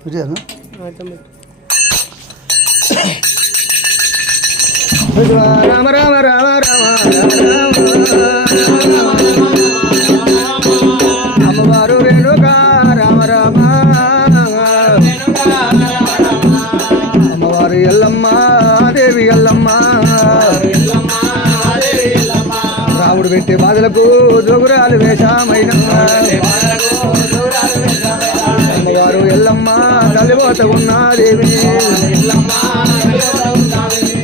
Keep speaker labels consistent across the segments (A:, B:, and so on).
A: పెట్టాను
B: రామ రామ రామ రామ అమ్మవారు రేణుక రామ రామ అమ్మవారు ఎల్లమ్మ దేవి ఎల్లమ్మ. రాముడు పెట్టే బాధలకు జోగురాలు వేషమైన తల్లిపోత ఉన్న దేవి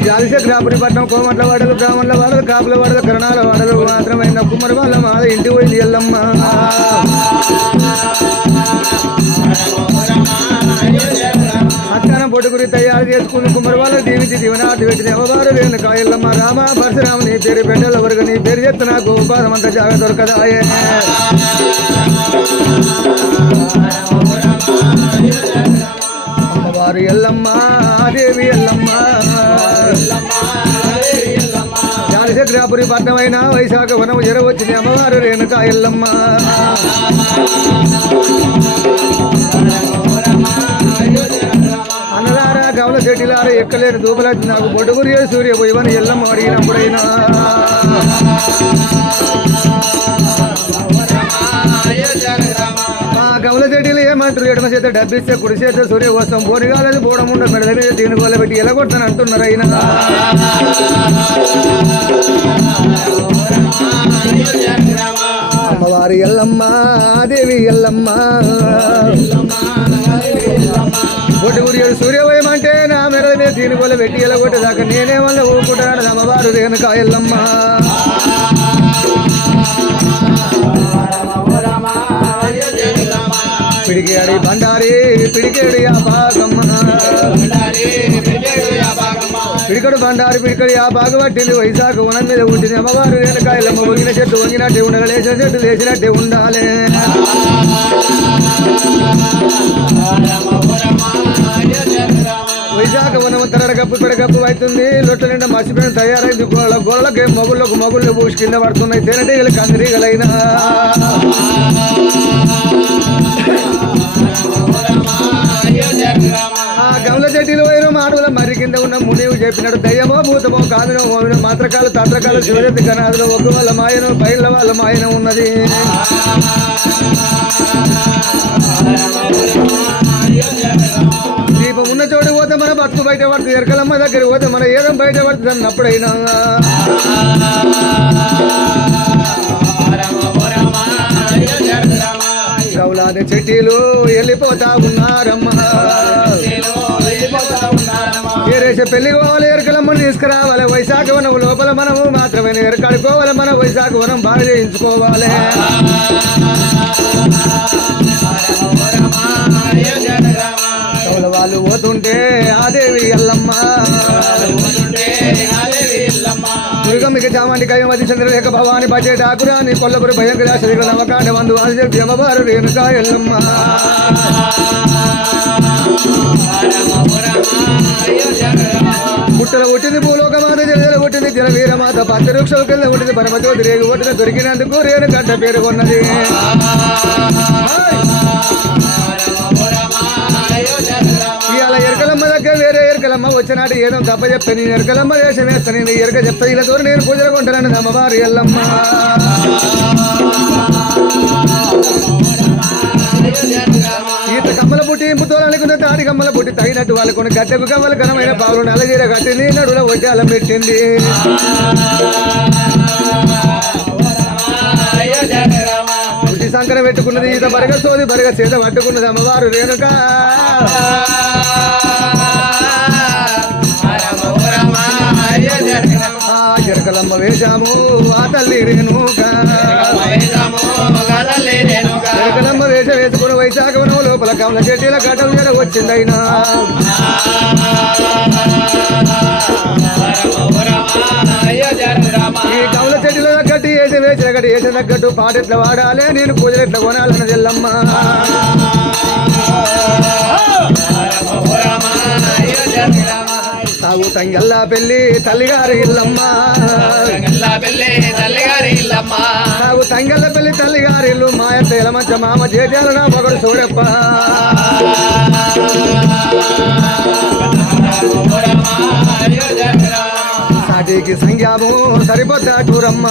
B: జాలిశక్రాపురి పట్నం కోమట్ల వాడలు గ్రామంలో వాడలు కాపుల వాడలు కరణాల వాడలు మాత్రమైన కుమ్మరి వాళ్ళ మాద ఇంటి పోయింది ఎల్లమ్మ. అక్కన పొడుగురి తయారు చేసుకుని కుమ్మరి వాళ్ళు దీవించి దీవనాటి పెట్టిన ఎవరు వేణు కాయల్లమ్మ రామ పరశురామ నీ పేరు బిడ్డల వరకు నీ పేరు చెప్తే నాకు అంతా జాగ్రత్త దొరకదాయే. అమ్మవారు ఎల్లమ్మ దేవి ఎల్లమ్మ. జాలిశక్రాపురి పట్టణమైన వైశాఖ వనం జరవచ్చింది అమ్మవారు రేణుక ఎల్లమ్మ. అన్నలారా గవల చెట్టిలారా ఎక్కలేని దూపలచ్చి నాకు బొడుగురి సూర్య పోయివని ఎల్లమ్మ అడిగినప్పుడైనా. చెడ్డీలు ఎడమ చేత డబ్బిస్తే కుడి చేత సూర్య కోసం బోరిగాలేదు బోడముండ మెడల మీద దీని గోల పెట్టి ఎలగొడతాను అంటున్నారు అయినా అమ్మవారి ఎల్లమ్మ దేవి ఎల్లమ్మ. ఒడ్డు ఉరియడు సూర్యవయం అంటే నా మెడల మీద దీని గోల పెట్టి ఎలగొట్టేదాకా నేనే వల్ల ఊరుకుంటాను అమ్మవారు రేణుక ఎల్లమ్మ. పిడికేడి బండారి పిడికేడి ఆ భాగమ్మ. పిడికడు బండారి పిడికడి ఆ బాగా వైశాఖ ఉనం మీద ఉంటుంది అమ్మవారు రేణుకాయలమ్మ వంగిన చెట్టు వంగినట్టే ఉండగా లేచిన చెట్టు లేచినట్టే ఉండాలి. వైశాఖ వనం తరడ కప్పు పిడ అవుతుంది లొట్ల నిండా మసిపోయిన తయారైంది. గోళ్ళ గోళ్ళకి మొగుళ్ళకు మొగుళ్ళు పూసి కింద పడుతున్నాయి. తేనెటీగలు కందిరీగలైనా. గమల చెట్టిలో పోయిన మాటల మరి కింద ఉన్న మునివు చెప్పినాడు దయ్యమో భూతమో కాదునో మోమినో మాత్రకాలు తంత్రకాలు శివజతి గణాదులు ఒక్క వాళ్ళ మాయను పైల వాళ్ళ మాయన ఉన్నది. దీపం ఉన్న చోటు పోతే మన బతుకు బయట పడుతుంది ఎరకలమ్మ దగ్గర పోతే మన ఏదో బయట పడుతుంది అన్నప్పుడైనా. గౌలాది చెట్టీలు వెళ్ళిపోతా ఉన్నారమ్మా. ఏరేసే పెళ్ళి పోవాలి ఎరకలమ్మని తీసుకురావాలి. వైశాఖ వనం లోపల మనము మాత్రమే ఎరకాడుకోవాలి మన వైశాఖ వనం బాగా చేయించుకోవాలి. వాళ్ళు పోతుంటే ఆ దేవి ఎల్లమ్మ దుర్గమ్మికి చామండి కైమతి చంద్రలేఖ భవాని బజెట్ ఆకురాని కొల్లపురి భయంకర శ్రీ నవకాండ వందు ఆశక్తి అమ్మవారు రేణుక ఎల్లమ్మ పుట్టల పుట్టింది భూలోకమాత జల పుట్టింది జల వీరమాత కింద పుట్టింది పరమజ్యోతి రేగు పుట్టిన దొరికినందుకు రేణు పేరు పేరుకొన్నది వచ్చినాడు ఏదో దెబ్బ చెప్తే నేను ఎరకలమ్మ దేశం వేస్తా నేను ఎరక చెప్తా ఇలా దూరం నేను పూజలు కొంటానని అమ్మవారి ఎల్లమ్మ. ఈత కమ్మల పుట్టి ఇంపుతోనుకున్న తాడి కమ్మల పుట్టి తగినట్టు వాళ్ళు కొన్ని గడ్డకు కమ్మల ఘనమైన పావులు నలజీర కట్టింది నడుల వడ్డాలం పెట్టింది. పుట్టి సంకర పెట్టుకున్నది ఈత బరగ సోది బరగ చేత పట్టుకున్నది అమ్మవారు రేణుకా. ఎరకలమ్మ వేశాము ఆ తల్లి రేణుక ఎరకలమ్మ వేష వేసుకుని వైశాఖ వనం లోపల కమల చెట్టిల గడ్డలు మీద వచ్చిందైనా. ఈ కమల చెట్టిలో తగ్గట్టు వేసి వేసిన గట్టి వేసిన తగ్గట్టు పాట ఎట్లా వాడాలి నేను పూజలు ఎట్లా కొనాలన్నది ఎల్లమ్మ. ఆగు తంగల్లా పెళ్ళి తల్లిగారి ఇల్లమ్మ.
A: గల్లా పెళ్ళి తల్లిగారి ఇల్లమ్మ.
B: ఆగు తంగల్ల పెళ్ళి తల్లిగారి ఇల్లు మాయ తేలమంచ మామ జేజాల నా మగడు చూడప్ప సాటికి సంఖ్యాము సరిపోతాటూరమ్మ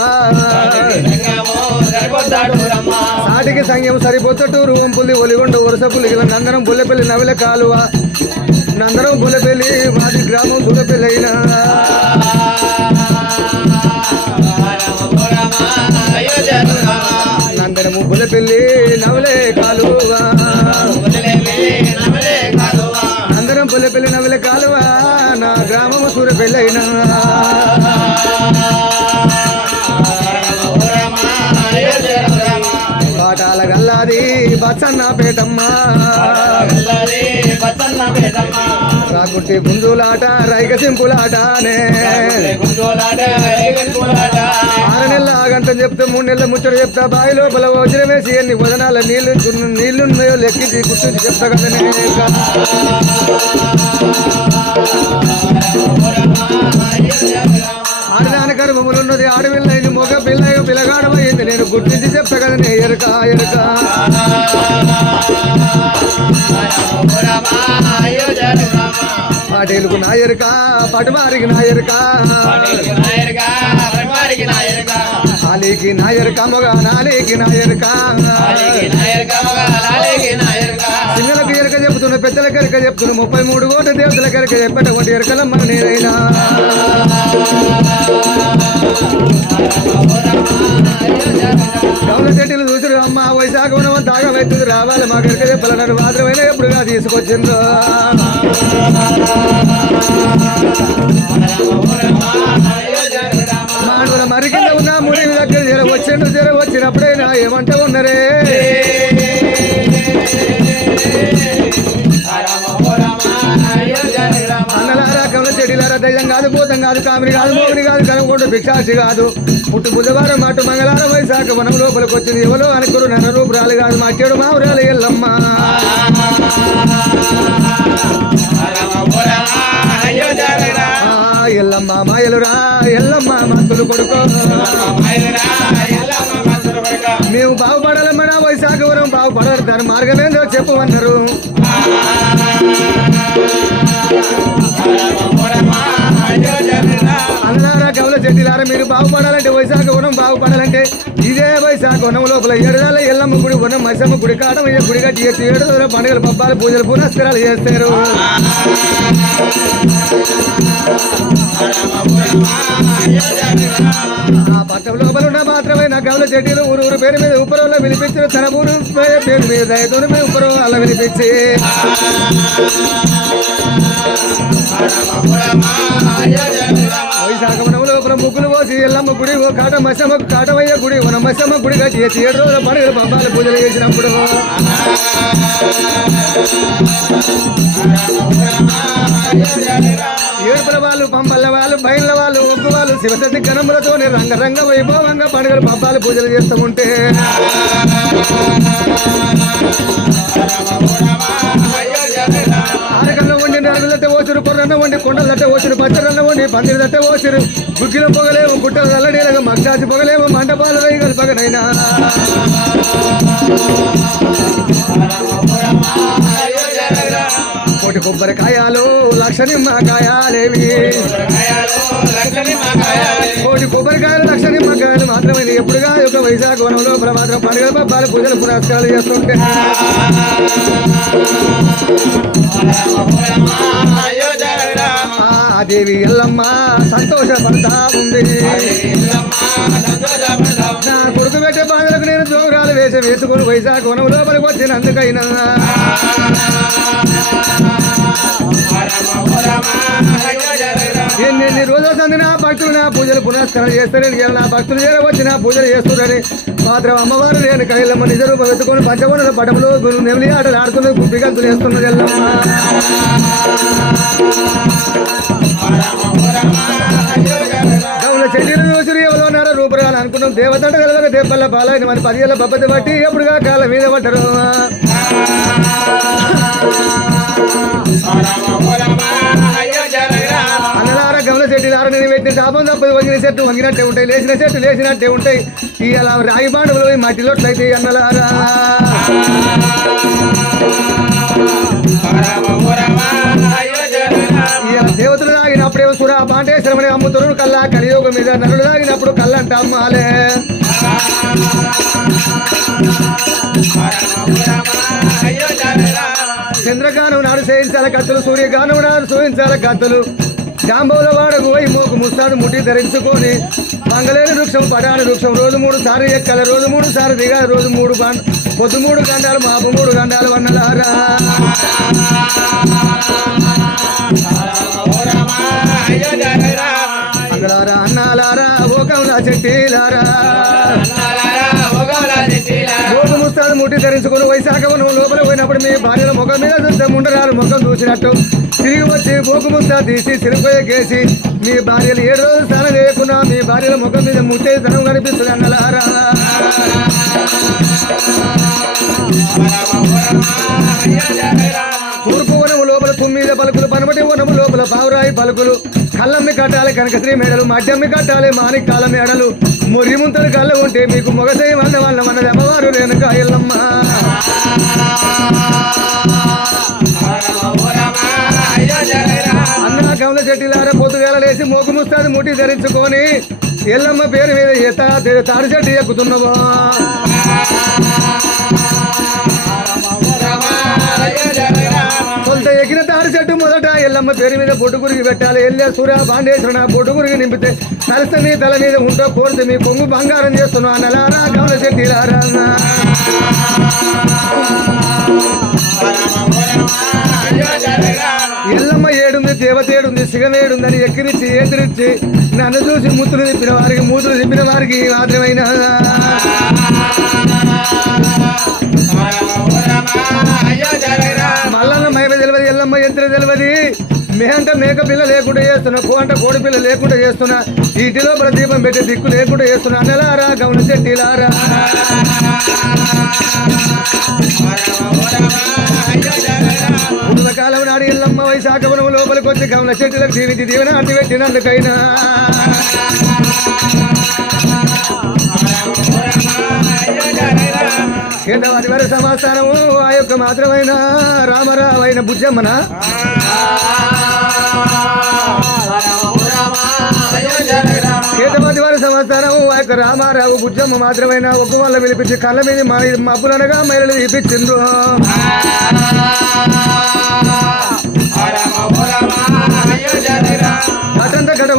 B: సాటికి సంఖ్యం సరిపోతటూరు వంపుల్లి ఒలిగొండ వరుస పులిగిల నందనం బుల్లెపల్లి నవిల కాలువ. నందనం గులపెల్లి మాది గ్రామం గులపెల్లైనా అయినా నందనము బుల్లెపల్లి నవలే కాలువ. నందనం బుల్లెపల్లి నవలే కాలువా. నా గ్రామము సూరపెల్లైనా బచ్చన్న పేటమ్మ రాకుంటి గుంజులాట రైక సింపులాటనే ఆరు నెలల ఆగంతం చెప్తే మూడు నెలల ముచ్చట చెప్తా బావి లోపల వజ్రం వేసి ఎన్ని వదనాల నీళ్ళు నీళ్ళున్నాయో లెక్కించి గుర్తించి చెప్తా కదనే ఆడదాని గర్భములున్నది ఆడపిల్లైంది మొగ పిల్ల పిల్లగాడమైంది. నేను గుర్తించి చెప్తా కదనే ఎరక ఎరక. పాటేలుకు నా ఎరక పటుమారికి నా ఎరక. ఆలీకి నా ఎరక మొగ నాలీకి నా ఎరక. సింగలకు ఎరక చెప్తున్న పెద్దలకు ఎరక చెప్తున్న ముప్పై మూడు కోట్ల దేవతల ఎరక చెప్పేటువంటి ఎరకలమ్మ నేనైనా. గౌల చెట్టులు చూసుడు అమ్మ వైశాఖ వనం తాగా వెళ్తుంది రావాలి. మాకు ఎరక చెప్పాలన్నారు మాత్రమైన ఎప్పుడుగా తీసుకొచ్చిండ్రు. మానవుల మరి కింద ఉన్న ముడి దగ్గర జర వచ్చిండు జర వచ్చినప్పుడైనా ఏమంటూ ఉన్నరే. దయ్యం కాదు భూతం కాదు కామిని కాదు మోగిని కాదు కనుకోండి భిక్షాసి కాదు. పుట్టు బుధవారం అటు మంగళవారం వైశాఖ వనం లోపలికి వచ్చింది. ఎవరో అనుకురు నన్న రూపురాలు కాదు మా చెడు మావురాలు ఎల్లమ్మ. ఎల్లమ్మ మాయలురా ఎల్లమ్మ మంతులు కొడుకో. మేము బాగుపడాలమ్మ నా వైశాఖవరం బాగుపడాలి దాని మార్గమేందో చెప్పమన్నారు మీరు బాగుపడాలంటే వైశాఖ వనం బాగుపడాలంటే ఇదే వైశాఖ వనం. లోపల ఏడుదల ఎల్లమ్మ గుడి వనం మైసమ్మ గుడి కాటమయ్య గుడి కట్టి ఎత్తి ఏడు పండుగలు పబ్బాలు పూజలు పునస్కారాలు చేస్తారు. ఆ పట్టం లోపల ఉన్న మాత్రమే నా గవల చెట్టులు ఊరు ఊరు పేరు మీద ఉప్పరంలో వినిపించిన తన ఊరు పేరు మీద దయతో ఉప్పరం అలా వినిపించి. వైశాఖ వనంలో ముగ్గులు పోసి ఎల్లమ్మ గుడి ఓ కాట మసమ్మ కాటమయ్య గుడి. వన మసమ్మ గుడి కట్టి ఏడు రోజుల పండుగ పబ్బాలు పూజలు చేసినప్పుడు. ఏడుపుల వాళ్ళు పంపల్ల వాళ్ళు బయళ్ళ వాళ్ళు ఒగ్గు వాళ్ళు శివశక్తి గణములతోనే రంగరంగ వైభవంగా పండుగలు పబ్బాలు పూజలు చేస్తూ ఉంటే. ఆరకల్లో వండి ఓచురు కొర్రన్న వండి కొండలట్టే ఓచురు పచ్చరన్న వండి పందిరిదట్టే ఓచురు గుగ్గిల పొగలేమో గుట్టలు తల్లడీలకు మక్షాసి పొగలేమో మండపాలు వేయగల పగనైనా. కోటి కొబ్బరికాయలు లక్ష నిమ్మకాయాలేవి. కోటి కొబ్బరికాయలు లక్ష నిమ్మకాయలు మాత్రమే ఎప్పుడుగా యొక్క వైశాఖ వనంలో ప్రభాతం పండుగ పబ్బాలు పూజలు పురస్కారాలు చేస్తుంటే. దేవి ఎల్లమ్మ సంతోషపడతా ఉంది. నా కొడుకు పెట్టే బాధలకు నేను జోగురాలు వేసి వేసుకుని వైశాఖ వనం లోపలికి వచ్చినందుకైనా. ఎన్ని రోజుల సంది నా భక్తులు నా పూజలు పునస్కారం చేస్తారని నా భక్తులు చేర నా పూజలు చేస్తున్నారని మాత్రం అమ్మవారు నేను కైలమ్మ నిజ రూపం ఎత్తుకొని పంచకొండల పటములు నెమిలి ఆటలు ఆడుతున్నది గుబ్బి గంతులు వేస్తున్నది ఎల్లమ్మ. చూసి ఎవరో నార రూపురాలు అనుకున్నాం. దేవతట కలవక దేవల్ల పాలైన మన పదివేల బబ్బతి బట్టి ఎప్పుడుగా కాలం మీద పడ్డరు దారి నేను పెట్టిన శాపం తప్పదు. వంగిన చెట్టు వంగినట్టే ఉంటాయి. లేచిన చెట్టు లేచినట్టే ఉంటాయి. ఇలా రాగి బాండవులు పోయి మట్టిలోట్లయితే అన్నలారా ఇలా దేవతలు తాగినప్పుడేమో సురా పాండేశ్వరమని అమ్ముతున్నారు కల్లా. కలియోగం మీద నరుడు తాగినప్పుడు కళ్ళంట అమ్మాలే. చంద్రగానం నాడు చేయించాల కత్తులు సూర్యగానం నాడు సూయించాల కత్తులు జాంబోలవాడకు పోయి మోకు ముస్తాడు ముట్టి ధరించుకొని మంగళేని వృక్షం పడాని వృక్షం రోజు మూడు సార్లు ఎక్కాల రోజు మూడు సార్లు దిగాలి రోజు మూడు గంట పొద్దు మూడు గంటలు మాపు మూడు గంటలు వన్నలారా అన్నాలారా ఓకం చెట్టిలారా. ముట్టి ధరించుకుని వైశాఖ వనం లోపల పోయినప్పుడు మీ భార్యల ముఖం మీద చూస్తే ముండరాలు ముఖం చూసినట్టు. తిరిగి వచ్చి బోకు ముస్తా తీసి సిరిపోయే కేసి మీ భార్యలు ఏడు రోజులు స్నానం చేయకుండా మీ భార్యల ముఖం మీద ముట్టే ధనం కనిపిస్తుంది అన్నలారా తూర్పు వనము లోపల తుమ్మిద పలుకులు పనబడి వనము లోపల పావురాయి పలుకులు. కళ్ళమ్మి కట్టాలి కనకశ్రీ మేడలు మడ్డమ్మి కట్టాలి మాణిక్ కాల మేడలు మురి ముంతలు కళ్ళ ఉంటే మీకు మొగసై వల్ల వాళ్ళ మనది అమ్మవారు రేణుక ఎల్లమ్మ. అన్న కమల చెట్టిలార పొద్దుగాల లేచి మోకు ముస్తాది ముట్టి ధరించుకొని ఎల్లమ్మ పేరు మీద తాడి చెట్టు ఎక్కుతున్నవా. ఎల్లమ్మ పేరు మీద బొడ్డు గురికి పెట్టాలి. ఎల్లే సూర్య పాండేశ్వర బొడ్డు గురికి నింపితే కలిస్తే మీ తల మీద ఉంటో కోరితే మీ కొంగు బంగారం చేస్తున్నా. నలారా కమల చెట్టిలారా ఎల్లమ్మ ఏడుంది దేవత ఏడుంది సిగమేడుందని ఎక్కిరిచ్చి ఏదిరిచ్చి నన్ను చూసి ముత్తులు తిప్పిన వారికి మూతులు తిప్పిన వారికి మాత్రమైన? ఎల్లమ్మ ఎంత్ర తెలియదు మే అంటే మేక పిల్ల లేకుండా చేస్తున్నా కో అంటే కోడి పిల్ల లేకుండా చేస్తున్నా. ఇంటి లోపల దీపం పెట్టి దిక్కు లేకుండా చేస్తున్నా. అన్నలారా గమన చెట్టిలారా పూర్వకాలం నాడు ఎల్లమ్మ వైశాఖవనం లోపలికి వచ్చి గమన చెట్టులకు దీవించి దీవెన అడ్డు పెట్టినందుకైనా కేంద్రవాది సమాస్థానము ఆ యొక్క మాత్రమైన రామరావైన బుజ్జమ్మన. కేంద్రవాది వారి ఆ యొక్క రామారావు బుజ్జమ్మ మాత్రమైన ఒక్క వాళ్ళ పిలిపించి కళ్ళ మీద మా మబ్బులనగా మహిళలు ఇప్పించిండ్రు.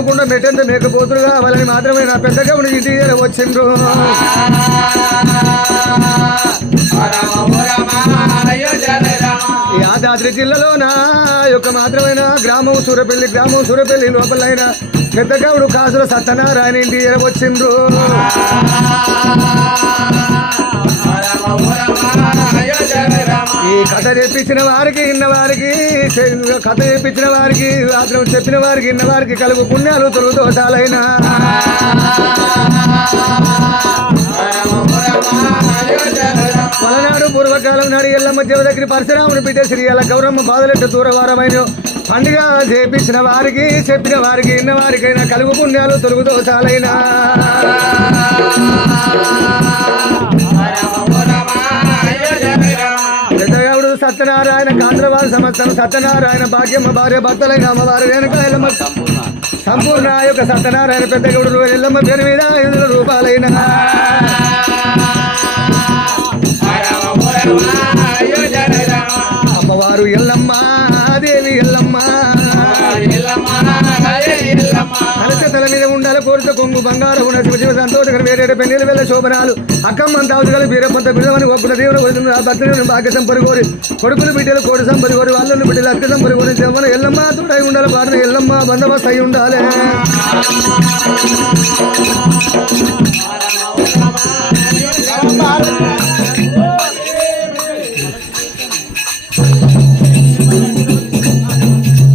B: గటంత గడవకుండా మెట్టంత మేకపోతులు కావాలని మాత్రమే నా పెద్ద గమని ఇంటికి వచ్చిండ్రు. యాదాద్రి జిల్లాలో నా యొక్క మాత్రమైన? గ్రామం సూరపల్లి గ్రామం సూరపల్లి లోపలైన పెద్దగావుడు కాసుల సత్యనారాయణ ఇంటి వచ్చిండ్రు. కథ చెప్పించిన వారికి ఇన్న వారికి కథ చెప్పించిన వారికి రాత్రం చెప్పిన వారికి ఇన్న వారికి కలుగు పుణ్యాలు తొలుగు దోషాలైనా పలనాడు పూర్వకాలం నాడు ఎల్లమ్మ దేవ దగ్గర పరశురాముని బిడ్డ శ్రీయాల గౌరమ్మ బాధలెట్టు దూరవారమైన పండుగ చేపించిన వారికి చెప్పిన వారికి ఇన్న వారికైనా కలుగు పుణ్యాలు తొలుగు దోషాలైనా సత్యనారాయణ కాంద్రవాద సంస్థను సత్యనారాయణ భాగ్యమ్మ భార్య భర్తలైన అమ్మవారు వెనుక ఎల్లమ్మ. సంపూర్ణ. యొక్క సత్యనారాయణ పెద్దగౌడు ఎల్లమ్మ పేరు మీద ఐదు రూపాయలైన అమ్మవారు ఎల్లమ్మ. తలస తల మీద ఉండాలి కోరిత కొంగు బంగారు శివ సంతోషకర వేరే పెన్నీళ్ళు వెళ్ళ శోభనాలు అక్కమ్మంత ఆవుతుగలు వీరపంత బిడమని ఒప్పుల తీవ్ర వరుసను భక్తులను భాగ్యసం పరుగురు కొడుకులు బిడ్డలు కోడి సంపరిగోరు వాళ్ళను బిడ్డలు అక్కసం పరుగురు చెవన ఎల్లమ్మ తోడై ఉండాలి బారిన ఎల్లమ్మ బందోబస్తు అయి ఉండాలి Thank you.